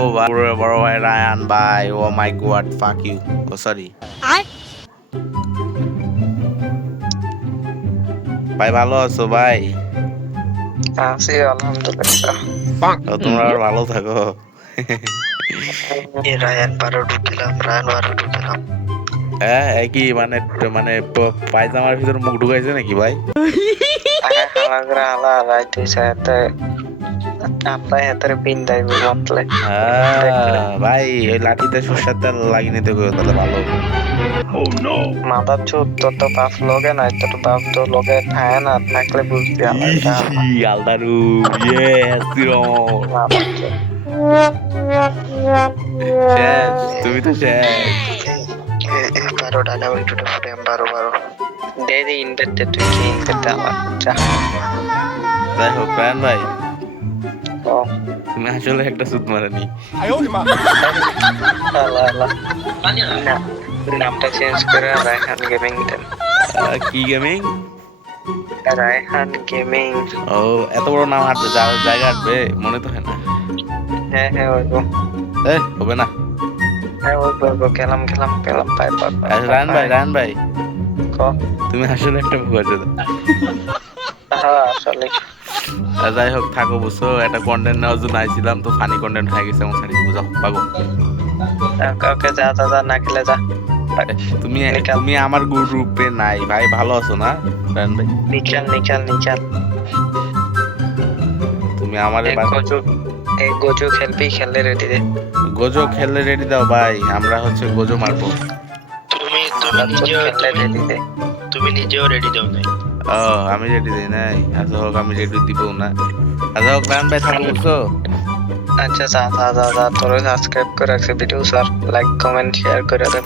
ও বড় ভাই রায়ান ভাই, oh my god, fuck you, oh sorry ভাই। ভালো আছো ভাই? আছি আলহামদুলিল্লাহ। ও তোমরা আর ভালো থাকো। রায়ান বারো ঢুকিলাম। হ্যাঁ একই মানে মানে পায়জামার ভিতর মুখ ঢুকাইছে নাকি ভাই? আরে হালাগরা হালা রাইতে সাথে আপা হেতারে বিন্দাই মতলে ভাই ওই লাঠিতে সর্ষের তেল লাগিয়ে নিতে কইও তাহলে ভালো হবে। মাথা চুপ তো বাপ লগে নাই তোর বাপ তো লগে থাকে না, থাকলে বুঝবি হালাগরা হালা আলদারু ইয়েস চিরমর শেষ, তুমি তো শেষ। বারো ডালা উল্টোটা ফুটে বারো দে ইনভার্টার তুই কি ইনভার্টার আমার যা। যাই হোক রায়ান ভাই, ও তুমি আসলে একটা সুদ মারানি। হালা হালা নামটা চেঞ্জ করে রায়হান গেমিং দেন। কি গেমিং? রায়হান গেমিং। ও এত বড় নাম হাঁটবে, জায়গা হাঁটবে, মনে তো হয় না। হ্যাঁ ওইগো হবে না। হ্যাঁ ওইগো খেলাম পাই রায়ান ভাই ক তুমি আসলে একটা ভুয়া চোদা। হ্যাঁ আসলে যাই হোক থাকো, বুঝছো একটা কন্টেন্ট নেওয়ার জন্য আইছিলাম, তো ফানি কন্টেন্ট হয়ে গেছে আমার সাথে, বুঝাও পাগো। ওকে যা না খেলে যা। তুমি তুমি আমার গ্রুপে নাই ভাই, ভালো আছো না রায়ান ভাই? নিকাল তুমি আমার এই গোজো খেললে রেডি দে। গোজো খেললে রেডি দাও ভাই, আমরা হচ্ছে গোজো মারবো। তুমি নিজেও রেডি দাও নাই। ও আমি রেডি দিই নাই, আচ্ছা হোক আমি রেডি দিব না। আচ্ছা হোক রায়ান ভাই থাকো, বুঝছো? আচ্ছা যা তোরে সাবস্ক্রাইব করে রাখছি video, sir like comment share করে দেন।